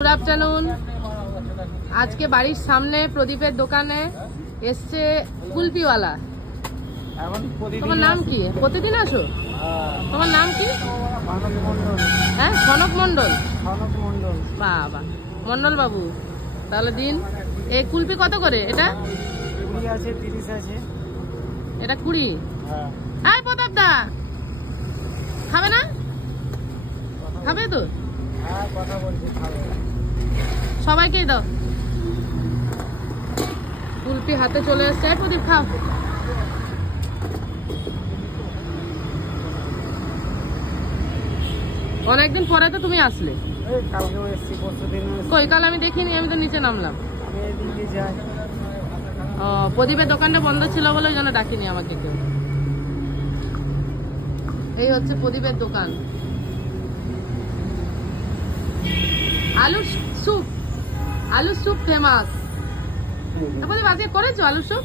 Good afternoon. আজকে বাড়ির সামনে প্রদীপের দোকানে এসছে কুলপিওয়ালা। তোমার নাম কি? প্রতিদিন আসো? তোমার নাম কি? হ্যাঁ, কনক মন্ডল। বাবা, মন্ডল বাবু। তাহলে দিন। এই কুলপি কত করে? এটা 20। হ্যাঁ প্রতাপ দা, খাবে না? খাবে তো? সবাইকেই দাও। কুলপি হাতে চলে এসছে। প্রদীপ খাও। অনেকদিন পরে তো তুমি আসলে। কই কাল আমি দেখিনি, আমি তো নিচে নামলাম। ও, প্রদীপের দোকানটা বন্ধ ছিল বলে ওই জন্য ডাকিনি আমাকে কেউ। এই হচ্ছে প্রদীপের দোকান। আলু স্যুপ ফেমাস। প্রদীপ আজকে করেছো আলু স্যুপ?